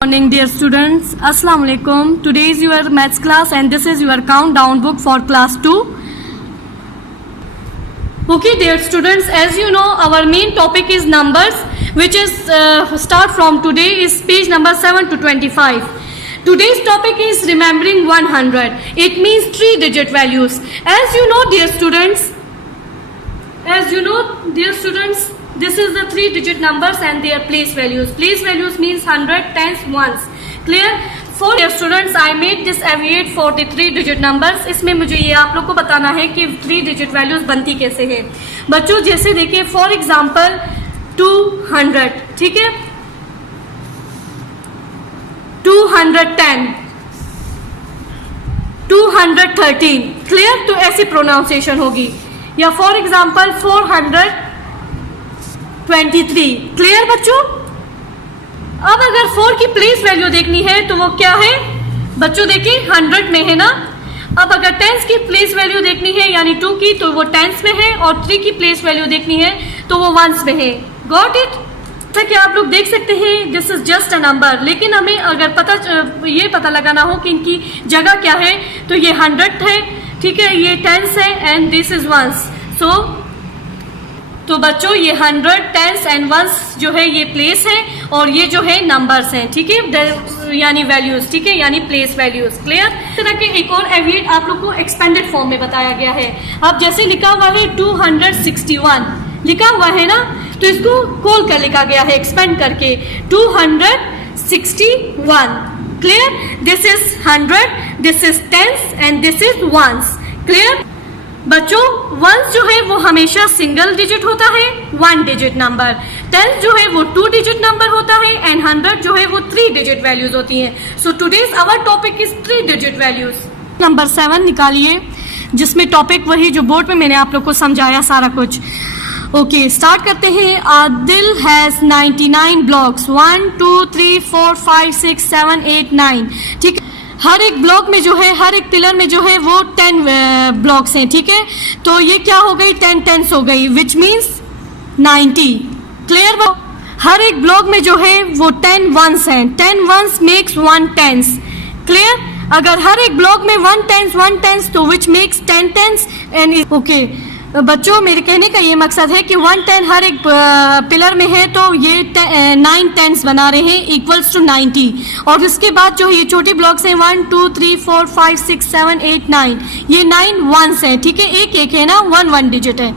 Morning dear students, Assalamu alaikum. Today is your maths class and this is your countdown book for class 2. Okay dear students, as you know our main topic is numbers, which is start from today is page number 7 to 25. Today's topic is remembering 100. It means 3-digit values. As you know dear students, this is the 3-digit numbers and their place values. Place values means 100, tens, ones. Clear? For dear students, I made this abbreviate for the 3-digit numbers. इसमें मुझे ये आप लोग को बताना है कि 3-digit values बनती कैसे है। बच्चों जैसे देखिए फॉर एग्जाम्पल 200, ठीक है, 210, 213, क्लियर? तो ऐसी प्रोनाउंसिएशन होगी। या फॉर एग्जाम्पल 423, क्लियर बच्चों? अब अगर 4 की प्लेस वैल्यू देखनी है तो वो क्या है बच्चों, देखिए 100 में है ना। अब अगर टेंस की प्लेस वैल्यू देखनी है यानी 2 की तो वो टेंस में है, और 3 की प्लेस वैल्यू देखनी है तो वो वंस में है। Got it? जैसा कि आप लोग देख सकते हैं this is just a number, लेकिन हमें अगर ये पता लगाना हो कि इनकी जगह क्या है तो ये 100 है, ठीक है, ये टेंस है एंड दिस इज वंस। तो बच्चों ये 100, टेंस एंड वंस जो है ये प्लेस है और ये जो है नंबर्स हैं, ठीक है, यानी वैल्यूज, ठीक है, यानी प्लेस वैल्यूज। क्लियर? इस तरह के एक और एविएट आप लोग को एक्सपेंडेड फॉर्म में बताया गया है। अब जैसे लिखा हुआ है 261 लिखा हुआ है ना, तो इसको खोल कर लिखा गया है एक्सपेंड करके 261। Clear? This is 100, this is tens and this is ones. Clear बच्चों? वंस जो है वो हमेशा सिंगल डिजिट होता है, 1 डिजिट नंबर। टेंस जो है वो 2 डिजिट नंबर होता है एंड 100 जो है वो 3 डिजिट वैल्यूज होती हैं। So today's our topic is 3 digit values. Number 7 निकालिए, जिसमें टॉपिक वही जो बोर्ड पे मैंने आप लोग को समझाया सारा कुछ। ओके, स्टार्ट करते हैं। आदिल हैज 99 ब्लॉक्स, 1 2 3 4 5 6 7 8 9, ठीक है। हर एक ब्लॉक में जो है, हर एक पिलर में जो है वो 10 ब्लॉक्स हैं, ठीक है। तो ये क्या हो गई, 10 टेंस हो गई, विच मीन्स 90। क्लियर? हर एक ब्लॉक में जो है वो 10 वंस हैं, 10 वंस मेक्स 1 टेंस। क्लियर? अगर हर एक ब्लॉक में 1 टेंस तो which makes 10 tens and okay. बच्चों मेरे कहने का ये मकसद है कि 1 10 हर एक पिलर में है, तो ये 9 टेंस बना रहे हैं इक्वल्स टू 90। और इसके बाद जो ये छोटे ब्लॉक्स हैं 1 2 3 4 5 6 7 8 9, ये 9 वंस हैं, ठीक है, एक एक है ना, 1 डिजिट है।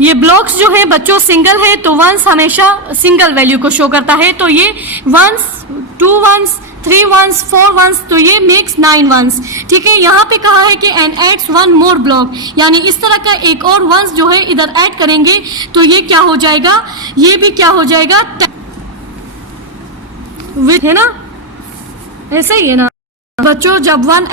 ये ब्लॉक्स जो है बच्चों सिंगल है, तो वंस हमेशा सिंगल वैल्यू को शो करता है, तो ये वंस, 2 वंस, 3 वंस, 4 वंस, तो ये मेक्स 9 वंस, ठीक है। यहाँ पे कहा है कि एंड एड्स 1 मोर ब्लॉक, यानी इस तरह का एक और वंस जो है इधर ऐड करेंगे तो ये क्या हो जाएगा, ये भी क्या हो जाएगा, विथ, है ना, ऐसा ही है ना बच्चों। जब 1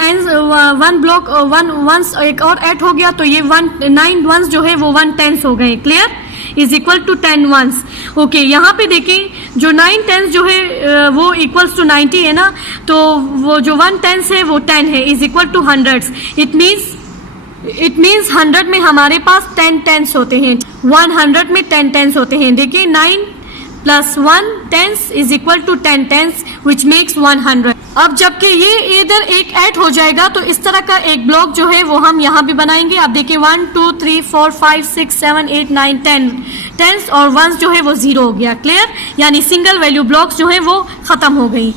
ब्लॉक 1 वंस एक और ऐड हो गया तो ये 9 वंस जो है वो 1 टेंस हो गए। Clear? Is equal to 10 ones. Okay, यहाँ पे देखें जो 9 टेंस जो है वो इक्वल्स टू 90 है ना, तो वो जो 1 टेंस है वो 10 है, is equal to 100। It means 100 में हमारे पास 10 टेंस होते हैं, 100 में 10 टेंस होते हैं। देखिए 9 plus 1 tens is equal to 10 tens which makes 100। अब जबकि ये इधर एक ऐड हो जाएगा तो इस तरह का एक ब्लॉक जो है वो हम यहाँ भी बनाएंगे। आप देखिए 1 2 3 4 5 6 7 8 9 10 टेंस और वंस जो है वो 0 हो गया। क्लियर? यानी सिंगल वैल्यू ब्लॉक्स जो है वो खत्म हो गई।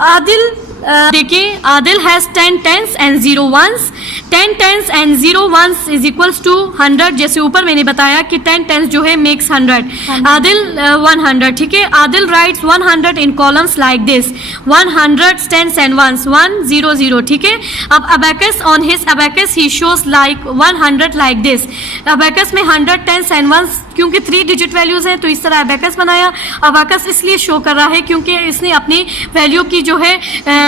आदिल देखिए Adil has 10 tens and 0 ones. 10 tens and 0 ones is equals to 100। जैसे ऊपर मैंने बताया कि 10 टेंस जो है मेक्स 100। आदिल 100, ठीक है। Adil writes 100 in columns like this, 100 tens and ones, 1 0 0, ठीक है। अब abacus on his abacus he shows like 100 like this. Abacus में 100 टेंस एंड वंस, क्योंकि 3 डिजिट वैल्यूज हैं तो इस तरह अबैकस बनाया। अबैकस इसलिए शो कर रहा है क्योंकि इसने अपनी वैल्यू की जो है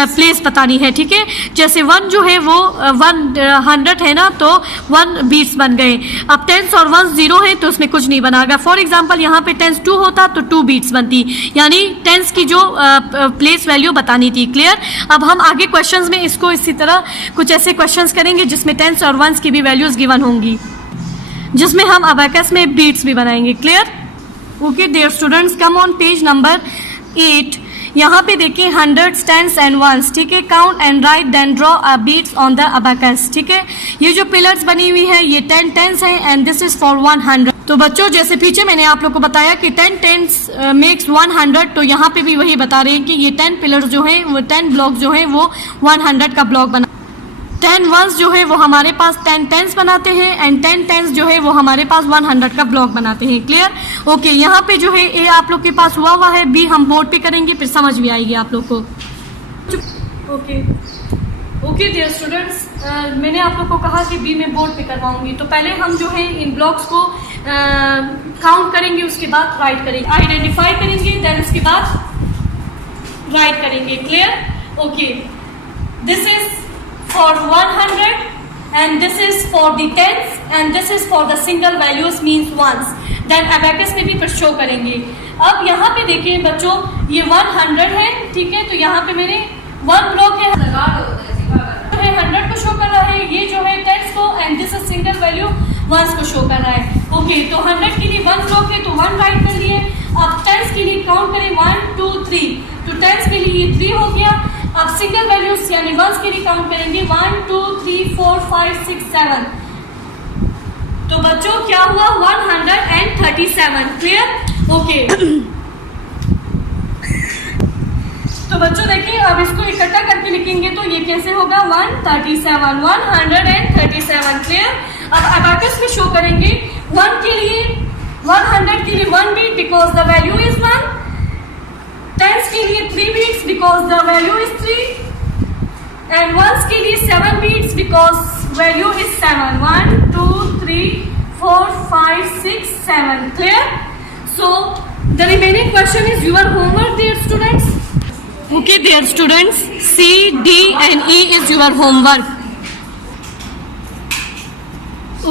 प्लेस बतानी है, ठीक है। जैसे 1 जो है वो 100 है ना, तो 1 बीट्स बन गए। अब टेंस और वंस 0 है तो उसमें कुछ नहीं बना। फॉर एग्जाम्पल यहाँ पे टेंस 2 होता तो 2 बीट्स बनती, यानी टेंस की जो प्लेस वैल्यू बतानी थी। क्लियर? अब हम आगे क्वेश्चंस में इसको इसी तरह कुछ ऐसे क्वेश्चंस करेंगे जिसमें टेंस और वंस की भी वैल्यूज गिवन होंगी, जिसमें हम अबैकस में बीट्स भी बनाएंगे। Clear? Okay dear students, come on page number 8। यहाँ पे देखिए हंड्रेड्स, टेंस एंड वंस, ठीक है। Count and write then draw a beads on the abacus, ठीक है। ये जो पिलर्स बनी हुई है ये 10 टेंस है एंड दिस इज फॉर 100। तो बच्चों जैसे पीछे मैंने आप लोग को बताया कि 10 टेंस मेक्स 100, तो यहाँ पे भी वही बता रहे हैं कि ये 10 पिलर्स जो है वो 10 ब्लॉक जो है वो 100 का ब्लॉक बना। 10 वंस जो है वो हमारे पास 10 टेंस बनाते हैं एंड 10 टेंस जो है वो हमारे पास 100 का ब्लॉक बनाते हैं। क्लियर? ओके, यहाँ पे जो है ए आप लोग के पास हुआ है, बी हम बोर्ड पे करेंगे, फिर समझ भी आएगी आप लोग को। ओके डियर स्टूडेंट्स, मैंने आप लोग को कहा कि बी में बोर्ड पे करवाऊंगी, तो पहले हम जो है इन ब्लॉक्स को काउंट करेंगे, उसके बाद राइट करेंगे, आइडेंटिफाई करेंगे, देन उसके बाद राइट करेंगे। Clear? Okay, this is for 100 and this is for the tens and this is for the single values means ones, then abacus में भी फिर शो करेंगे। अब यहाँ पे देखिए बच्चों, ये 100 है, ठीक है, तो यहाँ पे मैंने 1 ब्लॉक है 100 को शो कर रहा है, ये जो है टेंस को, and this is single value ones को शो कर रहा है। ओके, तो 100 के लिए 1 ब्लॉक है तो 1 राइट कर लिए। अब टेंस के लिए काउंट करें 1 2 3, तो टेंस के लिए ये 3 हो गया। अब सिंगल वैल्यूज यानी वंस के लिए काउंट करेंगे 1 2 3 4 5 6 7, तो बच्चों क्या हुआ 137। क्लियर? ओके, तो बच्चों देखिए अब इसको इकट्ठा करके लिखेंगे तो ये कैसे होगा 137 137। क्लियर? अब अबाकस में शो करेंगे 1 के लिए 100 के लिए 1 beat because the value is 1, tens के लिए 3 beats because the value is 3, and ones के लिए 7 beats because value is 7। 1 2 3 4 5 6 7। Clear? So the remaining question is your homework dear students. Okay dear students, C, D and E is your homework.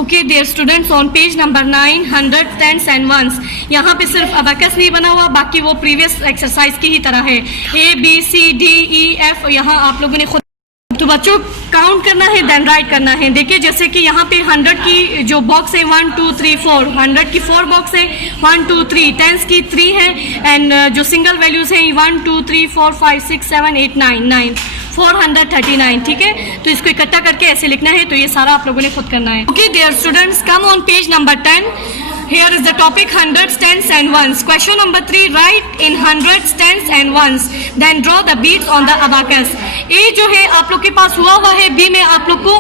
Okay dear students, on page number 9, 100, tens and ones, यहाँ पे सिर्फ abacus नहीं बना हुआ, बाकी वो previous exercise की ही तरह है। A B C D E F यहाँ आप लोगों ने खुद, तो बच्चों काउंट करना है देन राइट करना है। देखिए जैसे कि यहाँ पे 100 की जो बॉक्स है 1 2 3 4, 100 की 4 बॉक्स है 1 2 3, टेंस की 3 है, एंड जो सिंगल वैल्यूज हैं 1 2 3 4 5 6 7 8 9 439। ठीक है, तो इसको इकट्ठा करके ऐसे लिखना है, तो ये सारा आप लोगों ने खुद करना है। Okay dear students, come on page number 10। Here is the topic hundreds, tens and ones. Question number 3, write in hundreds, tens and ones. Then draw the beats on the abacus. A जो है आप लोग के पास हुआ है, B में आप लोग को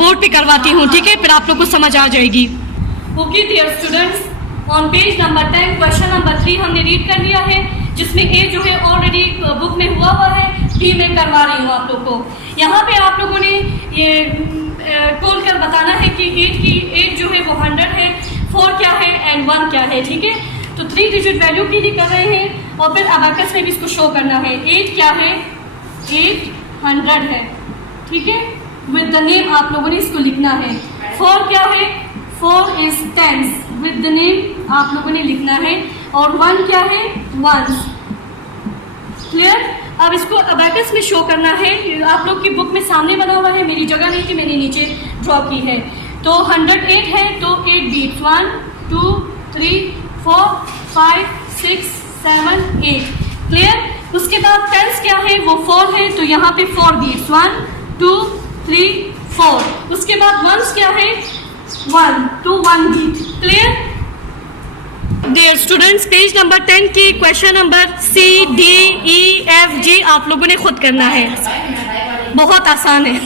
बोर्ड पे करवाती हूँ, ठीक है, फिर आप लोग को समझ आ जाएगी। Okay dear students, on page number 10, question number 3 हमने रीड कर लिया है, जिसमें A जो है ऑलरेडी बुक में हुआ है, B में करवा रही हूँ आप लोग को। यहाँ पे आप लोगों ने ये खोल कर बताना है कि 8 जो है वो 100 है, 4 क्या है एंड 1 क्या है। ठीक है, तो 3 डिजिट वैल्यू के लिए कर रहे हैं और फिर अबाकस में भी इसको शो करना है। 8 क्या है, 800 है, ठीक है, विद द नेम आप लोगों ने इसको लिखना है। 4 क्या है, 4 is tens, with the name आप लोगों ने लिखना है, और 1 क्या है, वंस। क्लियर? अब इसको अबाकस में शो करना है, आप लोग की बुक में सामने बना हुआ है, मेरी जगह नहीं थी, मैंने नीचे ड्रॉ की है। तो 108 है तो 8 बीट्स, 1 2 3 4 5 6 7 8। क्लियर? उसके बाद टेंस क्या है, वो 4 है, तो यहाँ पे 4 बीट्स, 1 2 3 4। उसके बाद वंस क्या है, 1, तो 1 beat. Clear? Dear students, page number 10 की question number C D E F G आप लोगों ने खुद करना है, बहुत आसान है।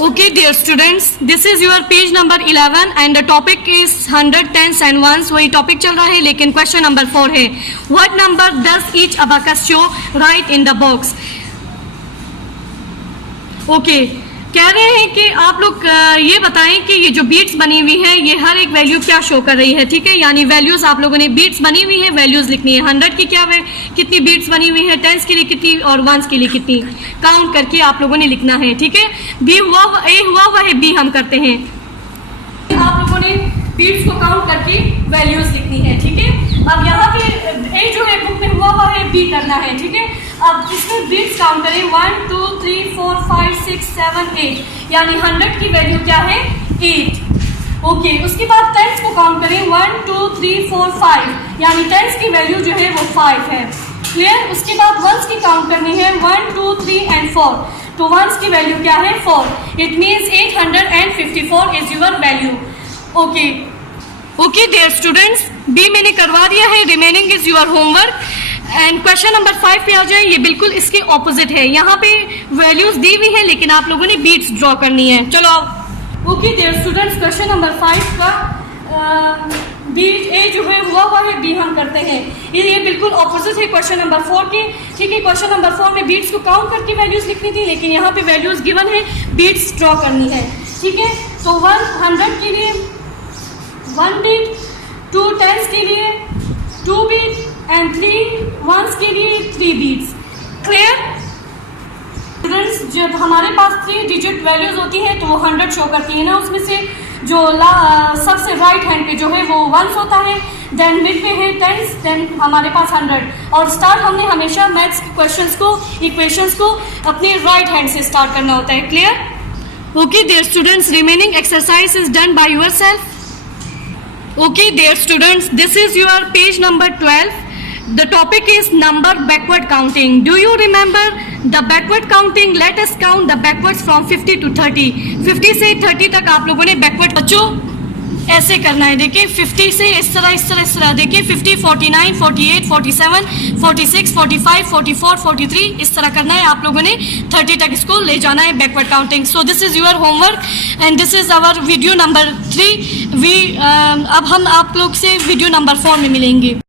Okay dear students, this is your page number 11 and the topic is 100, tens and ones. वही टॉपिक चल रहा है, लेकिन क्वेश्चन नंबर 4 है, what number does each abacus show, right in the box. Okay, कह रहे हैं कि आप लोग ये बताएं कि ये जो बीट्स बनी हुई है ये हर एक वैल्यू क्या शो कर रही है। ठीक है, यानी वैल्यूज आप लोगों ने, बीट्स बनी हुई है, वैल्यूज लिखनी है। 100 की क्या कितनी बीट्स बनी हुई है, टेंस के लिए कितनी और वंस के लिए कितनी, काउंट करके आप लोगों ने लिखना है। ठीक है, ए हुआ है, बी हम करते हैं, आप लोगों ने बीट्स को काउंट करके वैल्यूज लिखनी है। ठीक है, अब यहाँ पे ए जो है बुक में हुआ है, बी करना है। ठीक है, अब इसमें बीट्स काउंट करें 1 2 3 4 5 6 7 8, यानी 100 की वैल्यू क्या है, 8। ओके उसके बाद टेंस को काउंट करें 1 2 3 4 5 यानी टेंस की वैल्यू जो है वो 5 है। क्लियर। उसके बाद वंस की काउंट करनी है 1 2 3 एंड 4 तो वंस की वैल्यू क्या है 4 it means 854 is your value. Okay okay dear students B मैंने करवा दिया है remaining is your homework and question number 5 पे आ जाए। ये बिल्कुल इसके ऑपोजिट है। यहाँ पे वैल्यूज दी हुई है लेकिन आप लोगों ने बीट्स ड्रॉ करनी है। चलो okay dear students question number 5 का बीट ए जो है हुआ है बी हम करते हैं। ये बिल्कुल ऑपोजिट है क्वेश्चन नंबर 4 के। ठीक है क्वेश्चन नंबर 4 में बीट्स को काउंट करके वैल्यूज लिखनी थी लेकिन यहाँ पे वैल्यूज गिवन है बीट्स ड्रॉ करनी है। ठीक है तो 100 के लिए 1 बीट 2 टेंस के लिए 2 बीट एंड 3 वंस के लिए 3 बीट्स। क्लियर स्टूडेंट्स जब हमारे पास 3 डिजिट वैल्यूज होती हैं तो वो 100 शो करती है ना। उसमें से जो सबसे राइट हैंड पे जो है वो वंस होता है देन मिड पे है टेंस देन हमारे पास 100 और स्टार्ट हमने हमेशा मैथ्स क्वेश्चंस को इक्वेशंस को अपने राइट हैंड से स्टार्ट करना होता है। Clear. Okay dear students remaining exercise is done by yourself. Okay dear students, this is your page number 12. The topic is number backward counting. Do you remember the backward counting? Let us count the backwards from 50 to 30. 50 से 30 तक आप लोगों ने backward बच्चों ऐसे करना है। देखिए 50 से इस तरह देखिए 50 49 48 47 46 45 44 43 इस तरह करना है। आप लोगों ने 30 तक इसको ले जाना है backward counting. So this is your homework and this is our video number 3। अब हम आप लोग से वीडियो नंबर 4 में मिलेंगे।